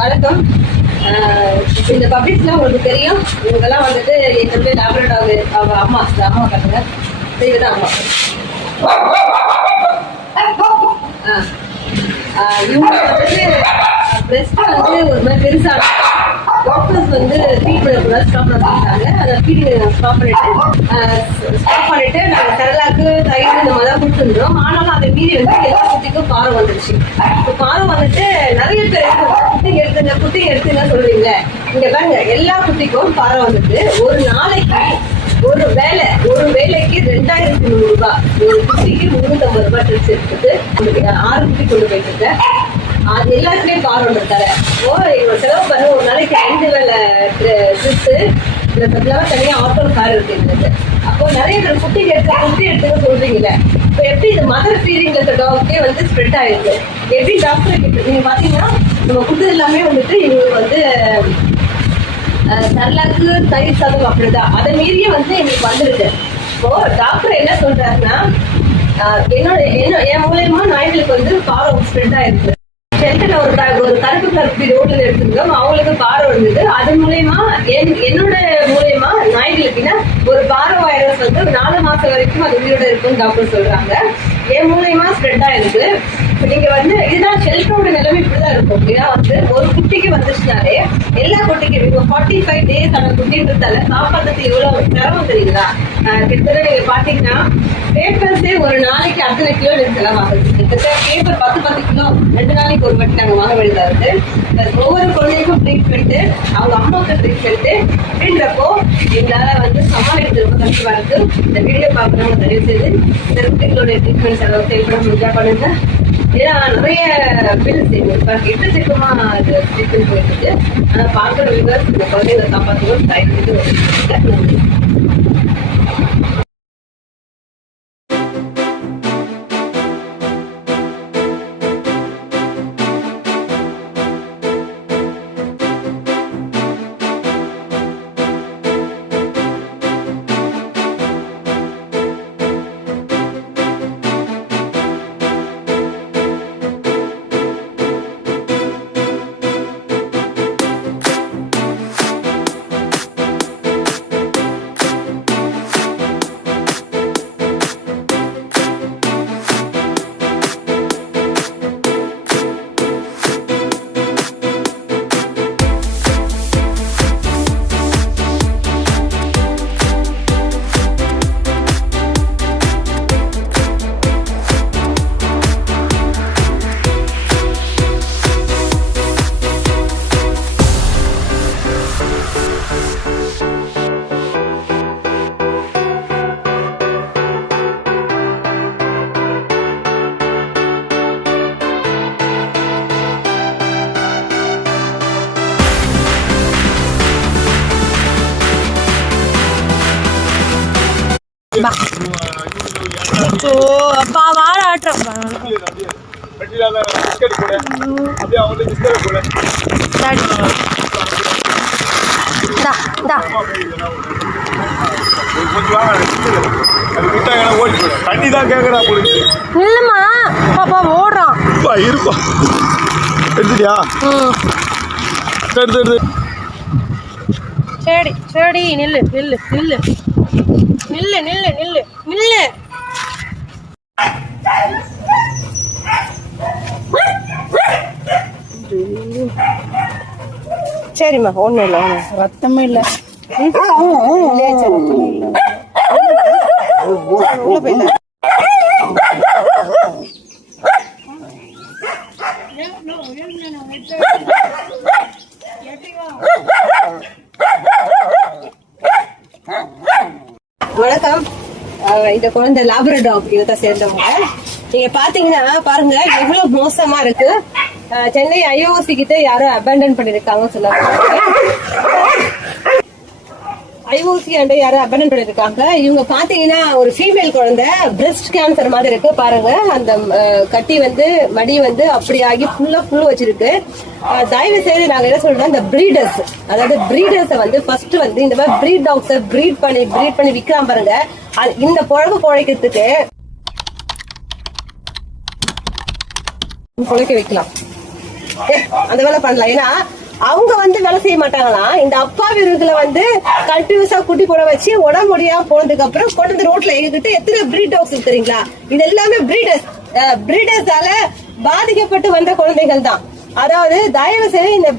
வணக்கம். இந்த பப்ளிக்ஸ்லாம் உங்களுக்கு தெரியும். இவங்கெல்லாம் வந்துட்டு என்னுடைய லேப்ரடார் அவங்க அம்மா கட்டுங்க. இதுதான் அம்மா. இவங்க வந்துட்டு பிரெஸ்ட் வந்து ஒரு மாதிரி பெருசாக டாக்டர்ஸ் வந்து ஃபீட் பண்ணக்கூடாது, ஸ்டாப் பண்ணிட்டாங்க. அதை ஃபீடிங் ஸ்டாப் பண்ணிட்டு நாங்கள் செரலாக்கு தயிர் இந்த மாதிரி தான் கொடுத்துருந்தோம். ஆனாலும் அதை மீறி வந்து எல்லா குட்டிக்கும் பாரம் வந்துருச்சு. இப்போ பாரம் வந்துட்டு நிறைய பேர் குட்டிங்க எடுத்துங்க சொல்றீங்க. இங்க பாருங்க, எல்லா குட்டிக்கும் பாரம் வந்துட்டு ஒரு நாளைக்கு ஒரு வேலைக்கு 2100 ரூபாய், ஒரு குட்டிக்கு 350 ரூபாய் ட்ரிப்ஸ் எடுத்துட்டு 6 குட்டி கொண்டு போயிட்டு இருக்கேன். அது எல்லாத்துலயும் பாரம் இருக்காரு. இவங்க செலவு பண்ண ஒரு நாளைக்கு 5 வேலை ட்ரிப்ஸ். தனியா ஆட்டோ கார் இருக்கு எங்களுக்கு. அப்போ நிறைய பேர் குட்டி எடுத்துக்க சொல்றீங்களே. இப்போ எப்படி இந்த மதர் ஃபீடிங் டாக்கே வந்து ஸ்ப்ரெட் ஆயிருக்கு? எப்படி டாக்டர் கிட்ட நீங்க பாத்தீங்கன்னா நம்ம குட்டி எல்லாமே வந்துட்டு இவங்களுக்கு வந்து சரலாக்கு தயிர் சாதம் அப்படிதான். அதை மீறியே வந்து எங்களுக்கு வந்துருக்கு. இப்போ டாக்டர் என்ன சொல்றாருன்னா, என் மூலயமா நாய்களுக்கு வந்து பாரம் ஸ்ப்ரெட் ஆயிருக்கு. சென்டர்ல ஒரு கருப்பு ரோட்ல எடுத்துருக்கோம், அவங்களுக்கு பாரம் இருந்தது. அது மூலயமா என்னோட மூலயமா நாய்களுக்குன்னா ஒரு பாரோ வைரஸ் வந்து 4 மாசம் வரைக்கும் அது உயிரோட இருக்குன்னு டாக்டர் சொல்றாங்க. என் மூலயமா ஸ்ப்ரெட் ஆயிருக்கு. நீங்க வந்து இதுதான் ஷெல்டரோட நிலைமை இப்படிதான் இருக்கும். ஏன்னா வந்து ஒரு குட்டிக்கு வந்துச்சுனாலே எல்லா குட்டிக்கும் இப்போ 45 days அந்த குட்டின்றதால காப்பாற்றுறது எவ்வளவு சிரமம் தெரியுங்களா? கிட்டத்தட்ட நீங்க பாத்தீங்கன்னா பேப்பர்ஸே ஒரு நாளைக்கு அத்தனை கிலோ செலவாகுது. கிட்டத்தட்ட பேப்பர் 10 கிலோ 2 நாளைக்கு ஒரு வாட்டி நாங்க வாங்க வேண்டியதா இருக்கு. ஒவ்வொரு குழந்தைக்கும் ட்ரீட்மெண்ட், அவங்க அம்மாவுக்கு ட்ரீட்மெண்ட் அப்படின்றப்போ எங்களால வந்து சமாளிக்கிறது ரொம்ப கஷ்டமா இருக்கு. இந்த வீடியோ பார்க்கறவங்க தயவு செய்து இந்த குட்டிகளோட ட்ரீட்மெண்ட் செலவு செயல்பட முடிஞ்சா பண்ணுங்க. ஏன்னா நிறைய பில்ஸ் எக்கச்சக்கமா அது ட்ரீட்மெண்ட் போயிட்டு இருக்கு. ஆனா பார்க்குற விவர்ஸ் இந்த குழந்தைகளை காப்பாற்றுவோம் தயவு செய்து. அப்பா வாழாட்டம் அப்படியே இந்தா இந்தா. தண்ணி தான் கேட்கறா போடுது. இல்லைம்மா பாப்பா ஓடுறான். இருப்பா எடுத்துட்டியா? எடுத்து சரி சரி நில்லு நில்லு நில்லு நில்லு நில்லு நில்லு நில்லு. சரிம்மா ஒன்றும் இல்லை ரத்தமே இல்லை. வணக்கம். இந்த குழந்தை லாப்ரடார் இனத்தை சேர்ந்தவங்க. நீங்க பாத்தீங்கன்னா பாருங்க எவ்வளவு மோசமா இருக்கு. சென்னை ஐஓசி கிட்ட யாரும் அபேண்டன் பண்ணிருக்காங்க சொல்லுவாங்க. ஐஓசி அண்ட் யாரும் அபேண்டன் பண்ணிருக்காங்க. இவங்க பாத்தீங்கன்னா ஒரு ஃபீமேல் குழந்தை பிரஸ்ட் கேன்சர் மாதிரி இருக்கு பாருங்க. அந்த கட்டி வந்து மடி வந்து அப்படி ஆகி ஃபுல்லா புழு வச்சிருக்கு. தயவு செய்து நாங்க என்ன சொல்றோம், இந்த பிரீடர்ஸ் அதாவது பிரீடர்ஸை வந்து ஃபர்ஸ்ட் வந்து இந்த மாதிரி பிரீட் டாக்ஸை பிரீட் பண்ணி விக்கிறான் பாருங்க. இந்த பொழப்பு குழைக்கிறதுக்கு குழைக்க வைக்கலாம், அந்த வேலை பண்ணலாம். ஏன்னா அவங்க வந்து வேலை செய்ய மாட்டாங்களாம். இந்த அப்பா வீரர்களை வந்து கண்டினியூஸா குட்டி போட வச்சு உடம்பு முடியாம போனதுக்கு அப்புறம் கொண்டு ரோட்ல எங்ககிட்ட எத்தனை பிரீட் டாக்ஸ் தெரியுங்களா? இது எல்லாமே பிரீடர்ஸால பாதிக்கப்பட்டு வந்த குழந்தைகள் தான். அதாவது தயவு செய்து இந்த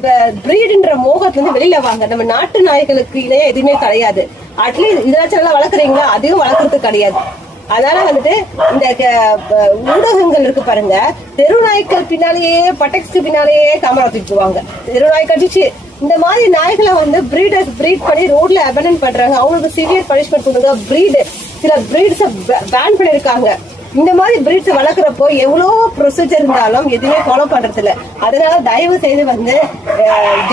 பிரீடுன்ற மோகத்துல இருந்து வெளியில வாங்க. நம்ம நாட்டு நாய்களுக்கு இணைய எதுவுமே கிடையாது. அட்லீஸ்ட் இதாச்சும் நல்லா வளர்க்குறீங்களா, அதையும் வளர்க்கறது கிடையாது. அதனால வந்துட்டு இந்த ஊடகங்கள் இருக்கு பாருங்க, தெருநாய்க்கள் பின்னாலேயே பட்டெக்ஸ்க்கு பின்னாலேயே கேமரா தூக்கிடுவாங்க. தெருநாய் கடிச்சு இந்த மாதிரி நாய்களை வந்து பிரீடர்ஸ் பிரீட் பண்ணி ரோட்ல அபேண்டன் பண்றாங்க. அவங்களுக்கு சிவியர் பனிஷ்மெண்ட் கொடுங்க. சில பிரீட்ஸை பேன் பண்ணிருக்காங்க. இந்த மாதிரி பிரீட்ஸ் வளர்க்குறப்போ எவ்வளவு ப்ரொசீஜர் இருந்தாலும் எதுவுமே ஃபாலோ பண்றது இல்ல. அதனால தயவு செய்து வந்து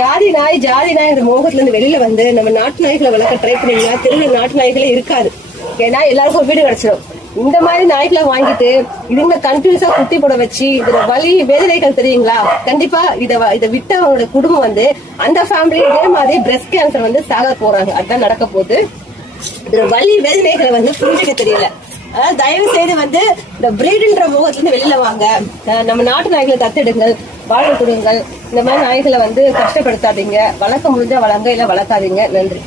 ஜாதி நாய் மோகத்துல இருந்து வெளியில வந்து நம்ம நாட்டு நாய்களை வளர்க்க ட்ரை பண்ணீங்கன்னா தெருவில் நாட்டு நாய்களே இருக்காது. ஏன்னா எல்லாருக்கும் வீடு கிடைச்சிடும். இந்த மாதிரி நாய்களை வாங்கிட்டு இதுங்க கன்ஃபியூஸா குட்டி போட வச்சு இதுல வலி வேதனைகள் தெரியுங்களா? கண்டிப்பா இதை விட்டு அவங்களோட குடும்பம் வந்து அந்த ஃபேமிலி இதே மாதிரி பிரஸ்ட் கேன்சர் வந்து சாக போறாங்க. அதுதான் நடக்க போகுது. இதுல வலி வேதனைகளை வந்து புரிஞ்சுக்க தெரியல. அதாவது தயவு செய்து வந்து இந்த பிரீடுன்ற முகத்துல இருந்து வெளியில வாங்க. நம்ம நாட்டு நாய்களை தத்தெடுங்கள், வாழ்வு கொடுங்கள். இந்த மாதிரி நாய்களை வந்து கஷ்டப்படுத்தாதீங்க. வளர்க்க முடிஞ்சா வளங்க, இல்ல வளர்க்காதீங்க. நன்றி.